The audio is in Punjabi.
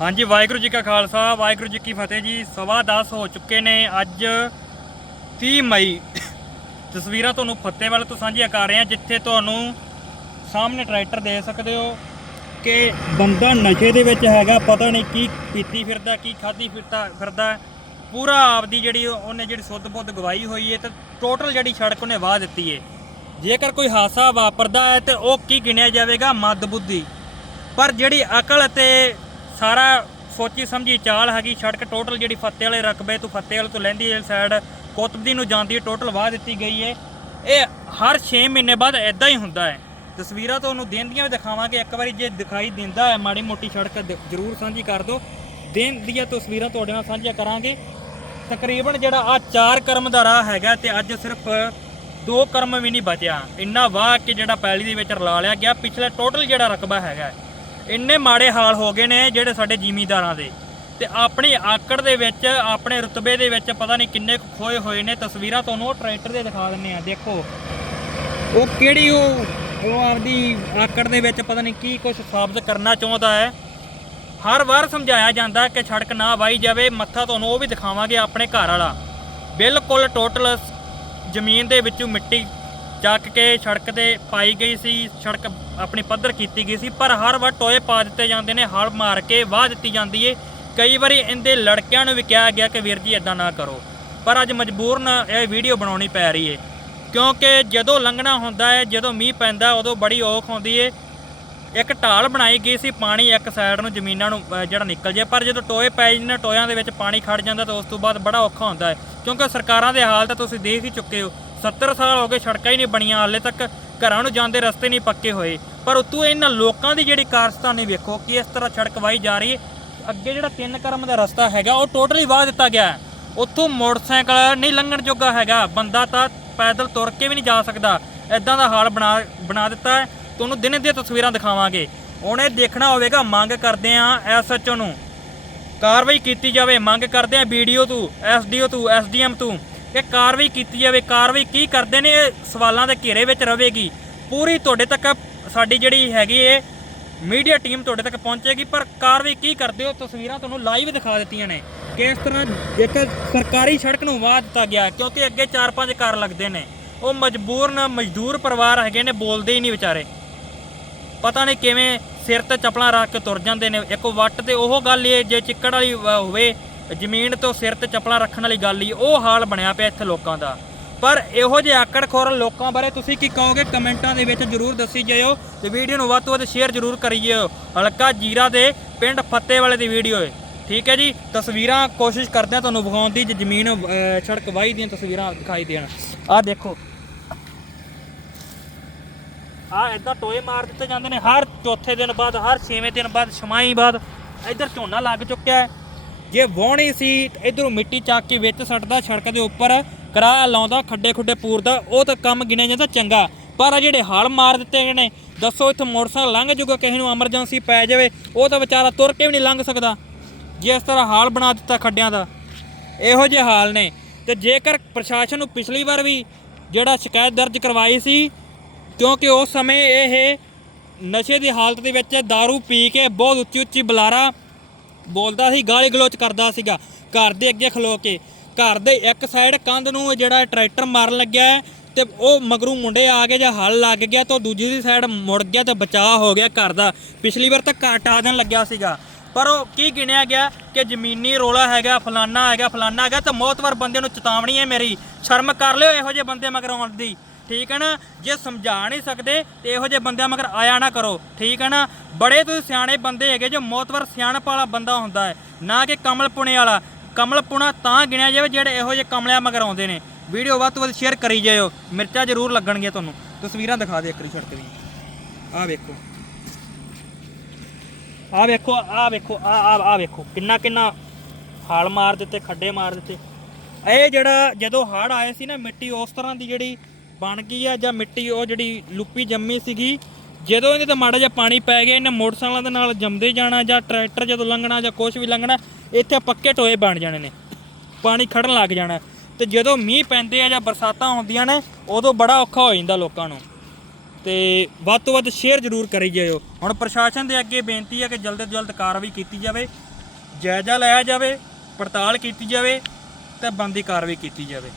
ਹਾਂਜੀ, ਵਾਹਿਗੁਰੂ ਜੀ ਕਾ ਖਾਲਸਾ, ਵਾਹਿਗੁਰੂ ਜੀ ਕੀ ਫਤਿਹ ਜੀ। ਸਵਾ 10 ਹੋ ਚੁੱਕੇ ਨੇ ਅੱਜ 30 ਮਈ। ਤਸਵੀਰਾਂ ਤੁਹਾਨੂੰ ਫਤਿਹਵਾਲ ਤੋਂ ਸਾਂਝੀਆਂ ਕਰ ਰਹੇ ਹਾਂ ਜਿੱਥੇ ਤੁਹਾਨੂੰ ਸਾਹਮਣੇ ਟਰੈਕਟਰ ਦੇ ਸਕਦੇ ਹੋ ਕਿ ਬੰਦਾ ਨਸ਼ੇ ਦੇ ਵਿੱਚ ਹੈਗਾ, ਪਤਾ ਨਹੀਂ ਕੀ ਪੀਤੀ ਫਿਰਦਾ, ਕੀ ਖਾਦੀ ਫਿਰਦਾ ਫਿਰਦਾ। ਪੂਰਾ ਆਪਦੀ ਜਿਹੜੀ ਉਹਨੇ ਜਿਹੜੀ ਸੁੱਧ ਬੁੱਧ ਗਵਾਈ ਹੋਈ ਹੈ ਤੇ ਟੋਟਲ ਜਿਹੜੀ ਸੜਕ ਉਹਨੇ ਵਾਹ ਦਿੱਤੀ ਹੈ ਜੇਕਰ ਕੋਈ ਹਾਦਸਾ ਵਾਪਰਦਾ ਹੈ ਤੇ ਉਹ ਕੀ ਗਿਣਿਆ ਜਾਵੇਗਾ? ਮੱਦ ਬੁੱਧੀ। ਪਰ ਜਿਹੜੀ ਅਕਲ ਅਤੇ ਸਾਰਾ ਸੋਚੀ ਸਮਝੀ ਚਾਲ ਹੈਗੀ, ਸੜਕ ਟੋਟਲ ਜਿਹੜੀ ਫੱਤੇ ਵਾਲੇ ਰਕਬੇ ਤੋਂ ਫੱਤੇ ਵਾਲੇ ਤੋਂ ਲੈਂਦੀ ਹੈ ਸਾਈਡ ਕੋਤਬਦੀ ਨੂੰ ਜਾਂਦੀ ਹੈ ਟੋਟਲ ਵਾਹ ਦਿੱਤੀ ਗਈ ਹੈ ਇਹ ਹਰ 6 ਮਹੀਨੇ ਬਾਅਦ ਐਦਾਂ ਹੀ ਹੁੰਦਾ ਹੈ। ਤਸਵੀਰਾਂ ਤੁਹਾਨੂੰ ਦਿਨ ਦੀਆਂ ਵੀ ਦਿਖਾਵਾਂਗੇ। ਇੱਕ ਵਾਰੀ ਜੇ ਦਿਖਾਈ ਦਿੰਦਾ ਹੈ, ਮਾੜੀ ਮੋਟੀ ਸੜਕ ਜ਼ਰੂਰ ਸਾਂਝੀ ਕਰ ਦਿਓ। ਦੇਣ ਦੀਆਂ ਤਸਵੀਰਾਂ ਤੁਹਾਡੇ ਨਾਲ ਸਾਂਝੀਆਂ ਕਰਾਂਗੇ। ਤਕਰੀਬਨ ਜਿਹੜਾ ਆ ਚਾਰ ਕਰਮ ਦਾ ਰਾਹ ਹੈਗਾ ਤੇ ਅੱਜ ਸਿਰਫ ਦੋ ਕਰਮ ਵੀ ਨਹੀਂ ਬਚਿਆ। ਇੰਨਾ ਵਾਹ ਕਿ ਜਿਹੜਾ ਪੈਲੀ ਦੇ ਵਿੱਚ ਰਲਾ ਲਿਆ ਗਿਆ। ਪਿਛਲੇ ਟੋਟਲ ਜਿਹੜਾ ਰਕਬਾ ਹੈਗਾ ਇੰਨੇ ਮਾੜੇ ਹਾਲ ਹੋ ਗਏ ਨੇ ਜਿਹੜੇ ਸਾਡੇ ਜ਼ਿਮੀਂਦਾਰਾਂ ਦੇ। ਤੇ ਆਪਣੀ ਆਕੜ ਦੇ ਵਿੱਚ, ਆਪਣੇ ਰਤਬੇ ਦੇ ਵਿੱਚ ਪਤਾ ਨਹੀਂ ਕਿੰਨੇ ਕੁ ਖੋਏ ਹੋਏ ਨੇ। ਤਸਵੀਰਾਂ ਤੁਹਾਨੂੰ ਉਹ ਟਰੈਕਟਰ ਦੇ ਦਿਖਾ ਦਿੰਨੇ ਆ, ਦੇਖੋ। ਉਹ ਕਿਹੜੀ ਉਹ ਉਹ ਆਪਦੀ ਆਕੜ ਦੇ ਵਿੱਚ ਪਤਾ ਨਹੀਂ ਕੀ ਕੁਝ ਸਾਬਤ ਕਰਨਾ ਚਾਹੁੰਦਾ ਹੈ। ਹਰ ਵਾਰ ਸਮਝਾਇਆ ਜਾਂਦਾ ਕਿ ਸੜਕ ਨਾ ਵਾਈ ਜਾਵੇ। ਮੱਥਾ ਤੁਹਾਨੂੰ ਉਹ ਵੀ ਦਿਖਾਵਾਂਗੇ ਆਪਣੇ ਘਰ ਵਾਲਾ। ਬਿਲਕੁਲ ਟੋਟਲ ਜ਼ਮੀਨ ਦੇ ਵਿੱਚੋਂ ਮਿੱਟੀ ਚੱਕ ਕੇ ਸੜਕ ਤੇ ਪਾਈ ਗਈ ਸੀ, ਸੜਕ ਆਪਣੀ ਪੱਧਰ ਕੀਤੀ ਗਈ ਸੀ, ਪਰ ਹਰ ਵਾਰ ਟੋਏ ਪਾ ਦਿੱਤੇ ਜਾਂਦੇ ਨੇ, ਹਲ ਮਾਰ ਕੇ ਵਾਹ ਦਿੱਤੀ ਜਾਂਦੀ ਏ। ਕਈ ਵਾਰੀ ਇਹਦੇ ਲੜਕਿਆਂ ਨੂੰ ਵੀ ਕਿਹਾ ਗਿਆ ਕਿ ਵੀਰ ਜੀ ਇਦਾਂ ਨਾ ਕਰੋ। ਪਰ ਅੱਜ ਮਜਬੂਰਨ ਇਹ ਵੀਡੀਓ ਬਣਾਉਣੀ ਪੈ ਰਹੀ ਏ। ਕਿਉਂਕਿ ਜਦੋਂ ਲੰਘਣਾ ਹੁੰਦਾ ਹੈ ਜਦੋਂ ਮੀਂਹ ਪੈਂਦਾ ਉਦੋਂ ਬੜੀ ਔਖ ਹੁੰਦੀ ਏ। ਇੱਕ ਢਾਲ ਬਣਾਈ ਗਈ ਸੀ, ਪਾਣੀ ਇੱਕ ਸਾਈਡ ਨੂੰ, ਜ਼ਮੀਨਾਂ ਨੂੰ ਜਿਹੜਾ ਨਿਕਲ ਜੇ ਪਰ ਜਦੋਂ ਟੋਏ ਪੈ ਜਾਂਦੇ ਨੇ, ਟੋਇਆਂ ਦੇ ਵਿੱਚ ਪਾਣੀ ਖੜ ਜਾਂਦਾ, ਤਾਂ ਉਸ ਤੋਂ ਬਾਅਦ ਬੜਾ ਔਖਾ ਹੁੰਦਾ ਹੈ ਕਿਉਂਕਿ ਸਰਕਾਰਾਂ ਦੇ ਹਾਲ ਤਾਂ ਤੁਸੀਂ ਦੇਖ ਹੀ ਚੁੱਕੇ ਹੋ। 70 ਸਾਲ ਹੋ ਗਏ ਸੜਕਾਂ ਹੀ ਨਹੀਂ ਬਣੀਆਂ, ਹਾਲੇ ਤੱਕ ਘਰਾਂ ਨੂੰ ਜਾਂਦੇ ਰਸਤੇ ਨਹੀਂ ਪੱਕੇ ਹੋਏ। ਪਰ ਉਤੋਂ ਇਹਨਾਂ ਲੋਕਾਂ ਦੀ ਜਿਹੜੀ ਕਾਰਸਤਾਨੀ ਵੇਖੋ ਕਿ ਇਸ ਤਰ੍ਹਾਂ ਸੜਕ ਵਾਈ ਜਾ ਰਹੀ ਹੈ। ਅੱਗੇ ਜਿਹੜਾ ਤਿੰਨ ਕਰਮ ਦਾ ਰਸਤਾ ਹੈਗਾ, ਉਹ ਟੋਟਲੀ ਵਾਹ ਦਿੱਤਾ ਗਿਆ ਉੱਥੋਂ ਮੋਟਰਸਾਈਕਲ ਨਹੀਂ ਲੰਘਣ ਜੋਗਾ ਹੈਗਾ। ਬੰਦਾ ਤਾਂ ਪੈਦਲ ਤੁਰ ਕੇ ਵੀ ਨਹੀਂ ਜਾ ਸਕਦਾ। ਐਦਾਂ ਦਾ ਹਾਲ ਬਣਾ ਬਣਾ ਦਿੱਤਾ ਹੈ। ਤੁਹਾਨੂੰ ਦਿਨ ਦੀਆਂ ਤਸਵੀਰਾਂ ਦਿਖਾਵਾਂਗੇ। ਹੁਣ ਇਹ ਦੇਖਣਾ ਹੋਵੇਗਾ, ਮੰਗ ਕਰਦੇ ਆ ਐਸਐਚਓ ਨੂੰ। ਕਾਰਵਾਈ ਕੀਤੀ ਜਾਵੇ, ਮੰਗ ਕਰਦੇ ਆ ਵੀਡੀਓ ਤੋਂ ਐਸਡੀਓ ਤੋਂ ਐਸਡੀਐਮ ਤੋਂ। ਕਿ ਕਾਰਵਾਈ ਕੀਤੀ ਜਾਵੇ ਕਾਰਵਾਈ ਕੀ ਕਰਦੇ ਨੇ ਇਹ ਸਵਾਲਾਂ ਦੇ ਘੇਰੇ ਵਿੱਚ ਰਹੇਗੀ। ਪੂਰੀ ਤੁਹਾਡੇ ਤੱਕ ਸਾਡੀ ਜਿਹੜੀ ਹੈਗੀ ਏ ਮੀਡੀਆ ਟੀਮ ਤੁਹਾਡੇ ਤੱਕ ਪਹੁੰਚੇਗੀ ਪਰ ਕਾਰਵਾਈ ਕੀ ਕਰਦੇ ਹੋ? ਤਸਵੀਰਾਂ ਤੁਹਾਨੂੰ ਲਾਈਵ ਦਿਖਾ ਦਿੱਤੀਆਂ ਨੇ ਕਿਸ ਤਰ੍ਹਾਂ ਇੱਕ ਸਰਕਾਰੀ ਸੜਕ ਨੂੰ ਵਾਹ ਦਿੱਤਾ ਗਿਆ ਕਿਉਂਕਿ ਅੱਗੇ 4-5 ਕਾਰ ਲੱਗਦੇ ਨੇ। ਉਹ ਮਜਬੂਰਨ ਮਜ਼ਦੂਰ ਪਰਿਵਾਰ ਹੈਗੇ ਨੇ ਬੋਲਦੇ ਹੀ ਨਹੀਂ ਵਿਚਾਰੇ। ਪਤਾ ਨਹੀਂ ਕਿਵੇਂ ਸਿਰ ਤੇ ਚਪਲਾਂ ਰੱਖ ਕੇ ਤੁਰ ਜਾਂਦੇ ਨੇ ਇੱਕ ਵੱਟ ਤੇ ਉਹ ਗੱਲ ਹੀ ਹੈ, ਜੇ ਚਿੱਕੜ ਵਾਲੀ ਹੋਵੇ ਜ਼ਮੀਨ ਤੋਂ ਸਿਰ ਤੇ ਚੱਪਲਾਂ ਰੱਖਣ ਵਾਲੀ ਗੱਲ ਹੀ ਉਹ ਹਾਲ ਬਣਿਆ ਪਿਆ ਇੱਥੇ ਲੋਕਾਂ ਦਾ। ਪਰ ਇਹੋ ਜਿਹੇ ਆਕੜਖੋਰ ਲੋਕਾਂ ਬਾਰੇ ਤੁਸੀਂ ਕੀ ਕਹੋਗੇ? ਕਮੈਂਟਾਂ ਦੇ ਵਿੱਚ ਜਰੂਰ ਦੱਸੀ ਜਾਇਓ ਤੇ ਵੀਡੀਓ ਨੂੰ ਵੱਧ ਤੋਂ ਵੱਧ ਸ਼ੇਅਰ ਜਰੂਰ ਕਰੀਓ। ਹਲਕਾ ਜੀਰਾ ਦੇ ਪਿੰਡ ਫੱਤੇ ਵਾਲੇ ਦੀ ਵੀਡੀਓ ਹੈ। ਠੀਕ ਹੈ ਜੀ? ਤਸਵੀਰਾਂ ਕੋਸ਼ਿਸ਼ ਕਰਦੇ ਆ ਤੁਹਾਨੂੰ ਵਿਖਾਉਣ ਦੀ, ਜੇ ਜ਼ਮੀਨ ਸੜਕ ਵਾਹੀ ਦੀਆਂ ਤਸਵੀਰਾਂ ਦਿਖਾਈ ਦੇਣ। ਆਹ ਦੇਖੋ। ਆ ਇਦਾਂ ਟੋਏ ਮਾਰ ਦਿੱਤੇ ਜਾਂਦੇ ਨੇ। ਹਰ ਚੌਥੇ ਦਿਨ ਬਾਅਦ, ਹਰ ਛੇਵੇਂ ਦਿਨ ਬਾਅਦ ਛਮਾਈ ਬਾਅਦ ਇੱਧਰ ਝੋਨਾ ਲੱਗ ਚੁੱਕਿਆ ਹੈ। ਜੇ ਵਾਹਣੀ ਸੀ, ਇਧਰੋਂ ਮਿੱਟੀ ਚੱਕ ਕੇ ਵਿੱਚ ਸੱਟਦਾ, ਸੜਕ ਦੇ ਉੱਪਰ ਕਰਾ ਲਾਉਂਦਾ, ਖੱਡੇ ਖੁੱਡੇ ਪੂਰਦਾ, ਉਹ ਤਾਂ ਕੰਮ ਗਿਣਿਆ ਜਾਂਦਾ ਚੰਗਾ। ਪਰ ਆ ਜਿਹੜੇ ਹਾਲ ਮਾਰ ਦਿੱਤੇ ਗਏ ਨੇ, ਦੱਸੋ ਇੱਥੇ ਮੋਟਰਸਾਈਕਲ ਲੰਘ ਜੂਗਾ, ਕਿਸੇ ਨੂੰ ਐਮਰਜੈਂਸੀ ਪੈ ਜਾਵੇ, ਉਹ ਤਾਂ ਵਿਚਾਰਾ ਤੁਰ ਕੇ ਵੀ ਨਹੀਂ ਲੰਘ ਸਕਦਾ। ਜੇ ਇਸ ਤਰ੍ਹਾਂ ਹਾਲ ਬਣਾ ਦਿੱਤਾ ਖੱਡਿਆਂ ਦਾ, ਇਹੋ ਜਿਹੇ ਹਾਲ ਨੇ। ਤੇ ਜੇਕਰ ਪ੍ਰਸ਼ਾਸਨ ਨੂੰ ਪਿਛਲੀ ਵਾਰ ਵੀ ਜਿਹੜਾ ਸ਼ਿਕਾਇਤ ਦਰਜ ਕਰਵਾਈ ਸੀ, ਕਿਉਂਕਿ ਉਸ ਸਮੇਂ ਇਹ ਨਸ਼ੇ ਦੀ ਹਾਲਤ ਦੇ ਵਿੱਚ दारू ਪੀ ਕੇ ਬਹੁਤ ਉੱਚੀ ਉੱਚੀ ਬੁਲਾਰਾ ਬੋਲਦਾ ਸੀ, ਗਾਲੀ ਗਲੋਚ ਕਰਦਾ ਸੀਗਾ। ਘਰ ਦੇ ਅੱਗੇ ਖਲੋ ਕੇ, ਘਰ ਦੇ ਇੱਕ ਸਾਈਡ ਕੰਧ ਨੂੰ ਜਿਹੜਾ ਟਰੈਕਟਰ ਮਾਰਨ ਲੱਗਿਆ ਹੈ ਤੇ ਉਹ ਮਗਰੂ ਮੁੰਡੇ ਆ ਗਏ ਜਾਂ ਹਲ ਲੱਗ ਗਿਆ ਤਾਂ ਦੂਜੀ ਦੀ ਸਾਈਡ ਮੁੜ ਗਿਆ ਤੇ ਬਚਾਅ ਹੋ ਗਿਆ ਘਰ ਦਾ। ਪਿਛਲੀ ਵਾਰ ਤਾਂ ਘਰ ਆ ਦੇਣ ਲੱਗਿਆ ਸੀਗਾ। ਪਰ ਉਹ ਕੀ ਗਿਣਿਆ ਗਿਆ ਕਿ ਜ਼ਮੀਨੀ ਰੋਲਾ ਹੈਗਾ, ਫਲਾਨਾ ਹੈਗਾ ਫਲਾਨਾ ਹੈਗਾ ਤਾਂ ਮੌਤਵਰ ਬੰਦੇ ਨੂੰ ਚੇਤਾਵਨੀ ਹੈ ਮੇਰੀ। ਸ਼ਰਮ ਕਰ ਲਿਓ ਇਹੋ ਜਿਹੇ ਬੰਦੇ ਮਗਰ ਆਉਣ ਦੀ। ਠੀਕ ਹੈ ਨਾ? ਜੇ ਸਮਝਾ ਨਹੀਂ ਸਕਦੇ ਤੇ ਇਹੋ ਜਿਹੇ ਬੰਦਿਆਂ ਮਗਰ ਆਇਆ ਨਾ ਕਰੋ। ਠੀਕ ਹੈ ਨਾ? ਬੜੇ ਤੁਸੀਂ ਸਿਆਣੇ ਬੰਦੇ ਹੈਗੇ ਜੋ ਮੌਤਵਰ ਸਿਆਣਪ ਵਾਲਾ ਬੰਦਾ ਹੁੰਦਾ ਹੈ। ਨਾ ਕਿ ਕਮਲ ਪੁਣੇ ਵਾਲਾ। ਕਮਲ ਪੁਣਾ ਤਾਂ ਗਿਣਿਆ ਜਾਵੇ ਜਿਹੜੇ ਇਹੋ ਜਿਹੇ ਕਮਲਿਆਂ ਮਗਰ ਆਉਂਦੇ ਨੇ। ਵੀਡੀਓ ਵੱਧ ਤੋਂ ਵੱਧ ਸ਼ੇਅਰ ਕਰੀ ਜਾਇਓ। ਮਿਰਚਾਂ ਜ਼ਰੂਰ ਲੱਗਣਗੀਆਂ ਤੁਹਾਨੂੰ। ਤਸਵੀਰਾਂ ਦਿਖਾ ਦੇ ਇੱਕ ਵਾਰੀ ਛੱਡ ਕੇ ਆਹ ਵੇਖੋ। ਆਹ ਵੇਖੋ ਆਹ ਵੇਖੋ, ਆਹ ਆਹ ਆਹ ਵੇਖੋ। ਕਿੰਨਾ ਕਿੰਨਾ ਹਾਲ ਮਾਰ ਦਿੱਤੇ, ਖੱਡੇ ਮਾਰ ਦਿੱਤੇ। ਇਹ ਜਿਹੜਾ ਜਦੋਂ ਹੜ ਆਏ ਸੀ ਨਾ ਮਿੱਟੀ, ਉਸ ਤਰ੍ਹਾਂ ਦੀ ਜਿਹੜੀ ਬਣ ਗਈ ਆ ਜਾਂ ਮਿੱਟੀ ਉਹ ਜਿਹੜੀ ਲੁੱਪੀ ਜੰਮੀ ਸੀਗੀ, ਜਦੋਂ ਇਹਦੇ ਤੇ ਮਾੜਾ ਜਿਹਾ ਪਾਣੀ ਪੈ ਗਿਆ, ਇਹਨੇ ਮੋਟਰਸਾਈਕਲਾਂ ਦੇ ਨਾਲ ਜੰਮਦੇ ਜਾਣਾ ਜਾਂ ਟਰੈਕਟਰ ਜਦੋਂ ਲੰਘਣਾ ਜਾਂ ਕੁਝ ਵੀ ਲੰਘਣਾ, ਇੱਥੇ ਪੱਕੇ ਟੋਏ ਬਣ ਜਾਣੇ ਨੇ। ਪਾਣੀ ਖੜਨ ਲੱਗ ਜਾਣਾ। ਤੇ ਜਦੋਂ ਮੀਂਹ ਪੈਂਦੇ ਆ ਜਾਂ ਬਰਸਾਤਾਂ ਹੁੰਦੀਆਂ ਨੇ, ਉਦੋਂ ਬੜਾ ਔਖਾ ਹੋ ਜਾਂਦਾ ਲੋਕਾਂ ਨੂੰ। ਤੇ ਤੇ ਵੱਧ ਤੋਂ ਵੱਧ ਸ਼ੇਅਰ ਜ਼ਰੂਰ ਕਰੀ ਜਾਇਓ। ਹੁਣ ਪ੍ਰਸ਼ਾਸਨ ਦੇ ਅੱਗੇ ਬੇਨਤੀ ਹੈ ਕਿ ਜਲਦ ਤੋਂ ਜਲਦ ਕਾਰਵਾਈ ਕੀਤੀ ਜਾਵੇ, ਜਾਇਜ਼ਾ ਲਿਆ ਜਾਵੇ, ਪੜਤਾਲ ਕੀਤੀ ਜਾਵੇ ਤੇ ਬੰਦੀ ਕਾਰਵਾਈ ਕੀਤੀ ਜਾਵੇ।